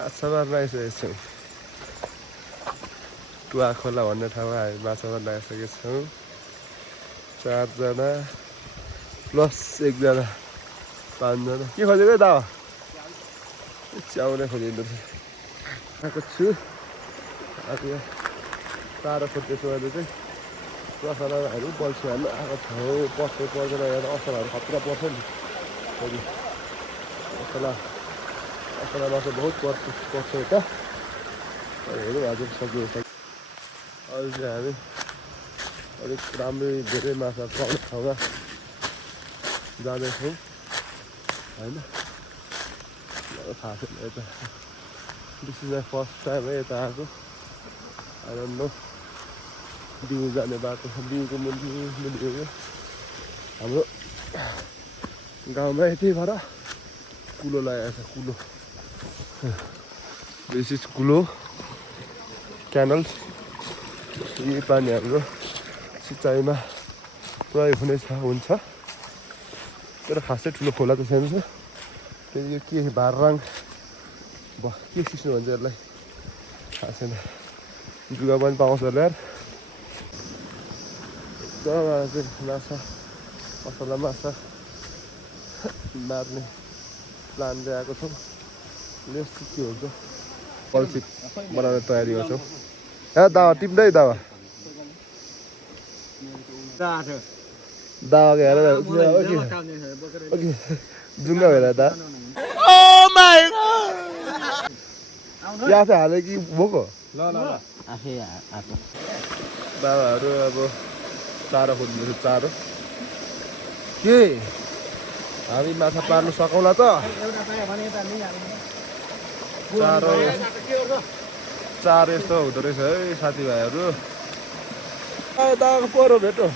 माछा मार्न आइसकेको छौँ टुवा खोला भन्ने ठाउँमा हामी माछा मार्न आइसकेका छौँ 4 जना प्लस 1 जना 5 जना के खोजेको दावा च्याउले खोजिँदो रहेछ आएको छु अब यहाँ तारा खोज्दैछु अहिले चाहिँ प्रसादहरू बल्छी हाल्नु आएको छौँ पर्छ पर्दैन यहाँ असलाहरू खतरा पर्छ नि फेरि असला माछा बहुत पर्छ यता हेरौँ आज सकियो अहिले चाहिँ हामी अलिक राम्रै धेरै माछा पाउने ठाउँमा जाँदैछौँ होइन थाहा छैन यता this is my first time है यता आएको आई डोन्ट नो बिउ जाने बाटो छ बिउको मुनि हो हाम्रो गाउँमा यतै भएर कुलो लगाएको छ कुलो दिस इज कुलो क्यानल यही पानी हाम्रो सिँचाइमा प्रयोग हुन्छ तर खासै ठुलो खोला त छैन फेरि यो के भारराङ के सिस्नु भन्छ यसलाई थाहा छैन जुगा पनि पाउँछ होला यार एकदम चाहिँ माछा असला माछा मार्ने प्लान ल्याएको छौँ लेट्स के हुन्छ पल्सी बनाउने तयारी गर्छौँ दावा टिप्दै दावा दावा हेरेर जुङ्गा हेर दा आफै हाल्यो कि बोको बाबाहरू अब चारो खोज्नु चारो के हामी माछा पार्नु सकौँला त चारो यस्तो हुँदो रहेछ है साथीभाइहरू दावाको परो भेटो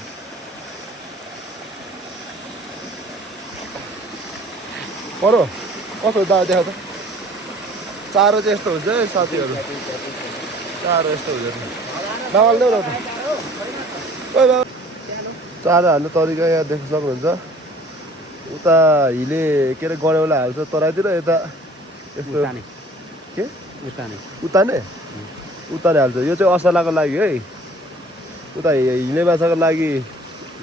परो कस्तो दावा देखा त चारो चाहिँ यस्तो हुन्छ है साथीहरू चारो यस्तो हुँदैन दावाल देऊ न चारो हाल्ने तरिका यहाँ देख्न सक्नुहुन्छ उता हिले के अरे गनेउला हाल्छ तराईतिर यता यस्तो के उताने हाल्छ यो चाहिँ असलाको लागि है उता हिले माछाको लागि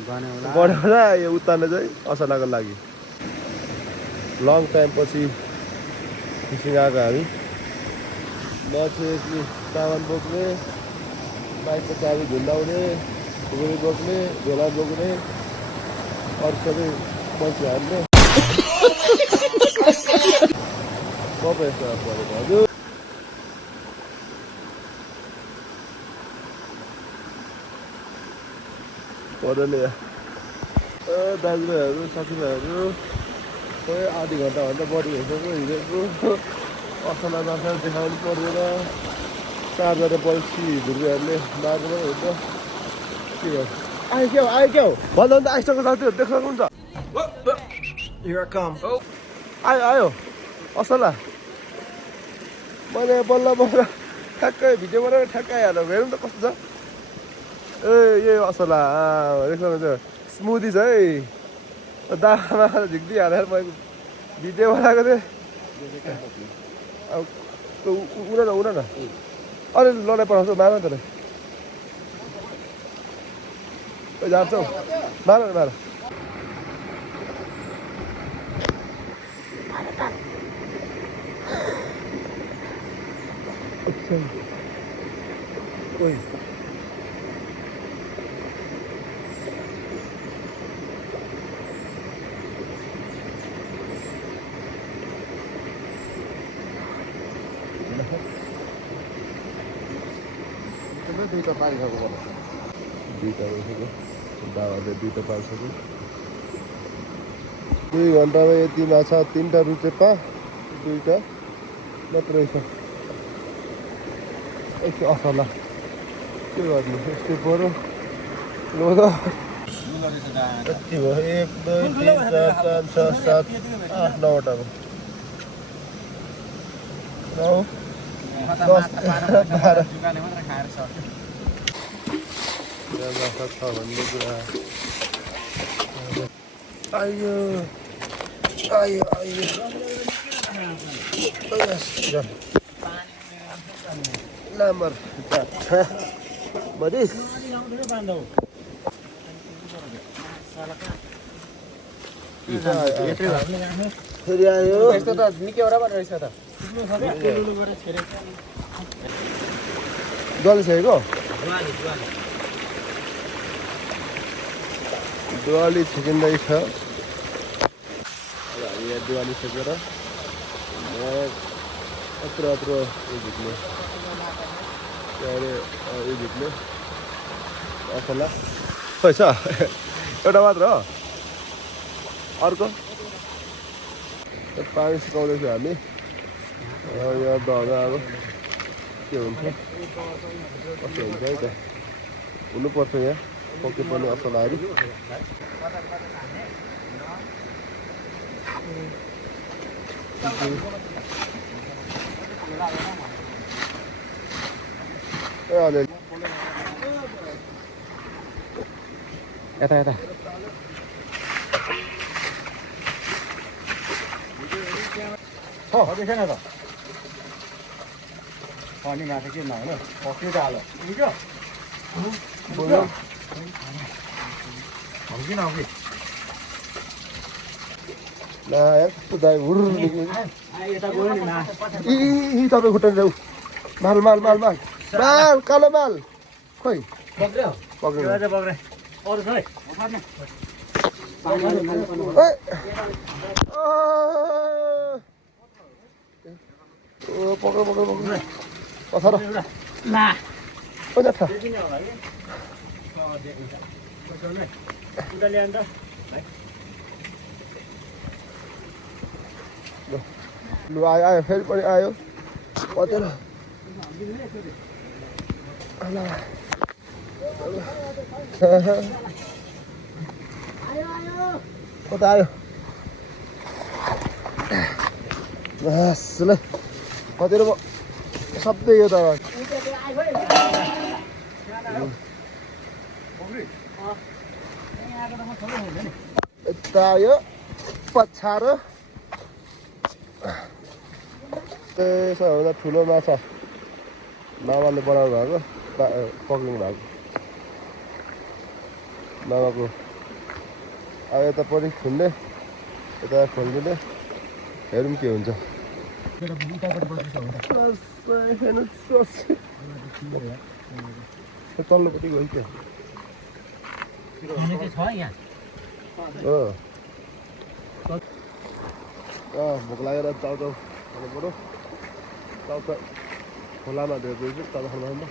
गनेउला यो उताने चाहिँ असलाको लागि लङ टाइम पछि फिसिङ आएको हामी म चाहिँ कि सामान बोक्ने बाइकको चाबी झुन्डाउने घुरी बोक्ने झोला बोक्ने अरू सबै बल्छी हाल्ने सबै यस्तो परेको हजुर परेन दाजुभाइहरू साथीभाइहरू खोइ आधी घन्टाभन्दा बढी भइसक्यो हिँडेको असला माछा देखाउनु पर्दैन 4 जना बल्छी धुर्बीहरूले मार्नु हुन्छ के गर्छ आयो क्या हो भन्दा भन्दा आइसक्यो साथीहरू देख्न सक्नुहुन्छ आयो असला मैले बल्ल ठ्याक्कै भिडियो बनाएर ठ्याक्कै आइहाल्यो हेर्नु त कस्तो छ ए यही असला देख्न सक्नुहुन्छ स्मुदी छ है दामा झिक्दिहालेर मैले भिडियो बनाएको थिएँ अब उन न अरे लडाइँ पठाउँछ मार त जान्छौ मार ओइ दुईटा पारिसक्यो दुईटा भइसक्यो दावाले दुईटा पारिसक्यो 2 घन्टामा यति माछा 3टा रुचेपा 2टा मात्रै छ एक असला के गर्नु यस्तै पऱ्यो ल त कति भयो 1 2 3 4 5 6 7 8 9वटा भयो 9 10 12 माछा छ भन्ने कुरा आयो नम्बर बदिस फेरि आयो यस्तो त निकै बराबर रहेछ त जलिसकेको दुवाली छेकिँदैछ हामी यहाँ दुवाली छेकेर अत्र यो झिक्ने के अरे यो झिक्ने असला खै छ एउटा मात्र हो अर्को पानी सुकाउँदैछु हामी यहाँ दहगा अब के हुन्छ कस्तो हुन्छ है त हुनुपर्छ यहाँ पक्कै पनि असलाहरू यता यता देखेन त पानी माथि के नहुनु पक्कै डालो बोल्नु हम्किन हम्की ला यस्तो दाइ हुर्र यता गयो नि मा यी तपाईँ खुट्टा जाऊ माल माल माल माल माल कालो माल खोइ पक्रियो पक्रिनु पक्रे अरू छ है पक्र पक्र पक्र पछार ला ओ जाछ लु आयो आयो फेरि पनि आयो कतिखेर कता आयो बस ल कतिखेर म सबै यो त यता आयो पछार त्यसो हुँदा ठुलो माछा मामाले बनाउनु भएको पक्रिनु भएको मामाको अब यता पनि खुल्ने यता खोलिदिने हेरौँ के हुन्छ तल्लोपट्टि गयो क्या भोक लागेर चाउचाउ खानु पऱ्यो चाउचाउ खोलामा धेर गइछु चाउचाउ खानु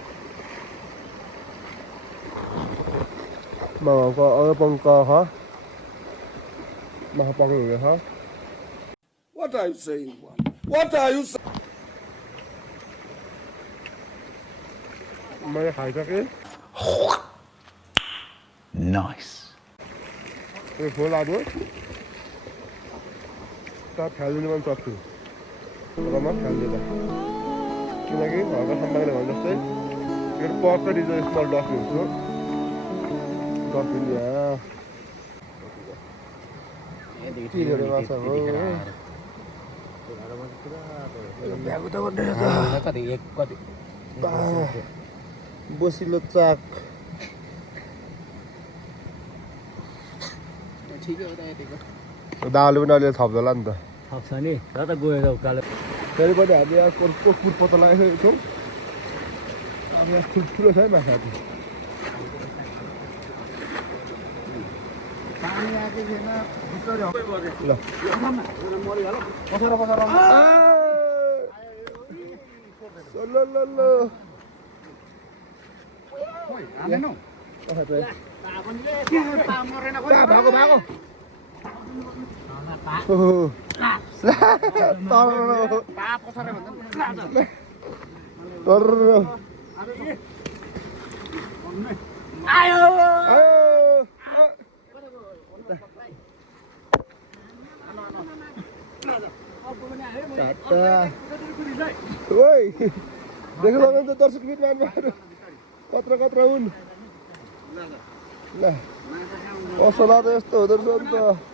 मामाको अरू पङ्क महापङ्क हुँदैछ What are you saying? What are you saying? मैले खाइसकेँ Nice. यो फुल आदो त फ्यालिदिनु पनि सक्छु फुलमा फ्यालिदिँदा किनकि घरको सम्भागले भने जस्तै मेरो पकडी जो स्मल डस्टबिन छु डस्टबिन यहाँ चिरेर माछा हो भ्यागु त भन्ने बसिलो चाक दालु पनि अलिअलि थप्दला नि त थप्छ नि र त गएर उकालो फेरि पनि हामी यहाँ कुट पत्ता लगाइसकेको छौँ अब यहाँ ठुल्ठुलो छ है माछा ल भागो भागो देख्नु सक्नुहुन्छ दर्शक मित्रहरू कत्रो कत्रो हुन् ल असला त यस्तो हुँदो रहेछ नि त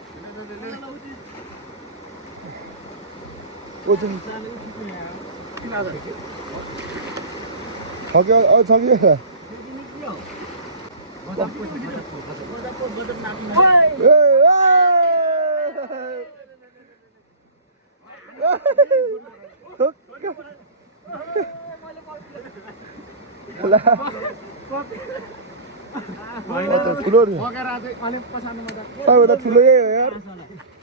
सक्यो सक्यो ठुलो सबैभन्दा ठुलो यही हो यार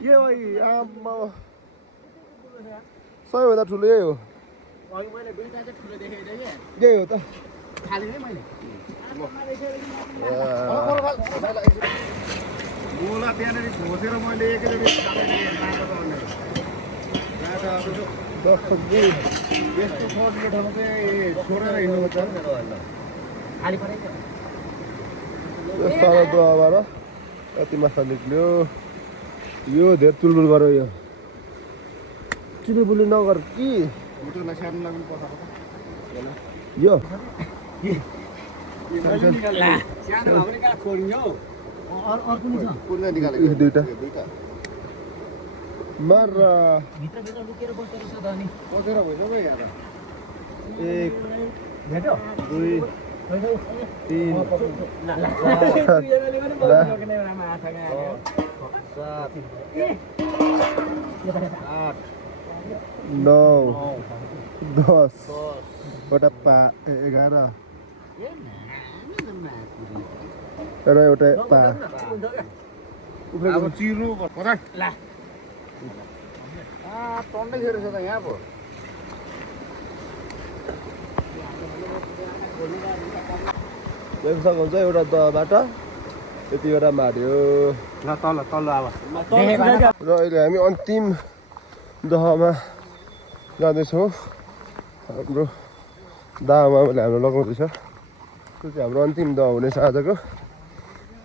के भाइ आमा सबैभन्दा ठुलो यही हो यही हो त गोला त्यहाँनिर खोसेर मैले एकैचोटि यस्तो सजिलो ठाउँमा चाहिँ छोडेर हिँड्नुपर्छ सानो दुवाबाट यति माछा निक्ल्यो यो धेरै चुलबुल गर्यो यो चुलबुली नगर कि होटललाई स्याहार्नु लाग्नु पर्छ यो कुन निकालेको यो दुईटा मार बसेर भइसक्यो यहाँ त एक दुई तीन आठ नौ 10 वटा 11 र एउटा पा अब चिर्नु पर्छ टन्डै खेर छ त यहाँ पो व्यवसाय हुन्छ एउटा दहबाट यति बेला मार्यो तल तल अब र अहिले हामी अन्तिम दहमा जाँदैछौँ हाम्रो दामाले हाम्रो लगाउँदैछ त्यो चाहिँ हाम्रो अन्तिम दह हुनेछ आजको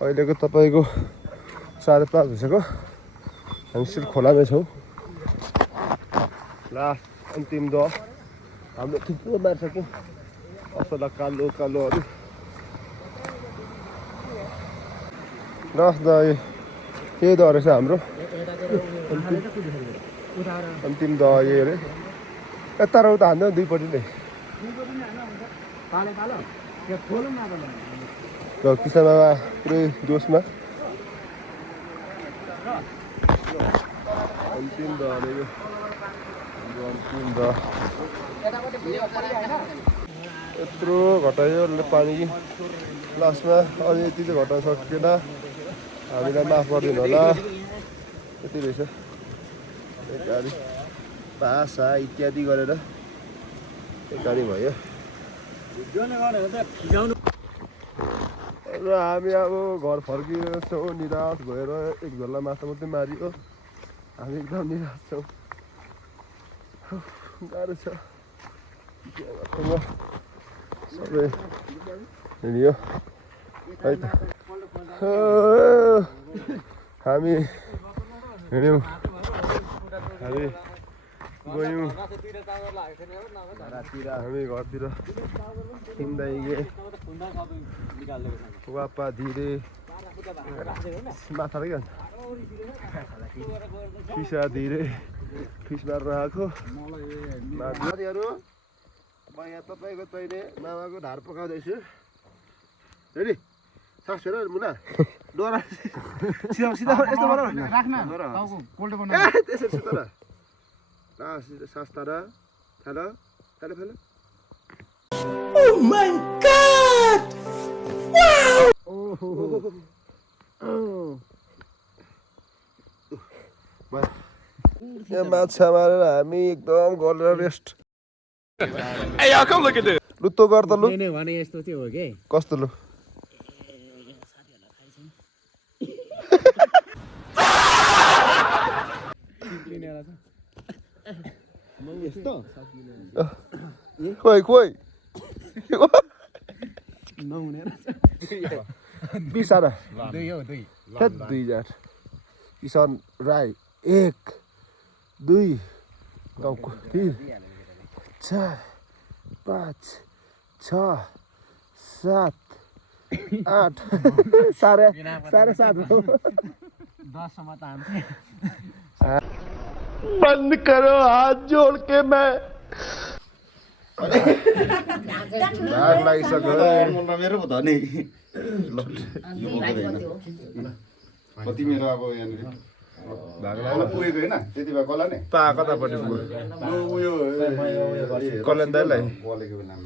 अहिलेको तपाईँको 5:30 भइसक्यो हामी सिट खोलामै छौँ लास्ट अन्तिम दह हाम्रो थुप्रो मारिसक्यौँ असला कालो कालोहरू लास्ट दह यही दह रहेछ हाम्रो अन्तिम दह यही अरे यता र उता हान्दा दुईपट्टि नै र किसान बाबा पुरै जोसमा अन्तिम दह अरे यो हाम्रो अन्तिम दह यत्रो घटायो पानी लास्टमा अझै यति चाहिँ घटाउन सकेन हामीलाई माफ गरिदिनु होला यति रहेछ एक गाडी भाषा इत्यादि गरेर एक गाडी भयो र हामी अब घर फर्किरहेछौँ निराश भएर एक झोला माछा मात्रै मारियो हामी एकदम निराश छौँ गाह्रो छ सबै हिँड्यो है त हामी हिँड्यौँ हामी गयौँ हामी घरतिर हिँड्दै गए वापा धिरे माछा के भन्छ फिसा धिरे फिस मार्न आएको साथीहरू म यहाँ तपाईँको चाहिने मामाको ढाड पकाउँदैछु रेडी सक्छ र मुना डोरा सिधा सिधा यस्तो गर राख्न कोल्ड बनाउनु त्यसरी सुत न सास तारा थाला थाला थाला Oh my god! Wow! यहाँ माछा मारेर हामी एकदम गरेर रेस्ट लुत्तो गर त लु भने यस्तो चाहिँ हो कि कस्तो लु खोइ खोइ बिसारा दुई जार किसान राई 1 2 गाउँको 3 4 5 6 7 8 साढे 7 10सम्म त हामी बंद करो हाथ जोड़ के मैं भाग लागिसक्यो मेरो पो त नि कति मेरो अब यहाँनिर भाग कला पुगेको होइन त्यति भए कला नै पा कतापट्टि पुग्यो उयो कल्याण दाइलाई बोलेको नाम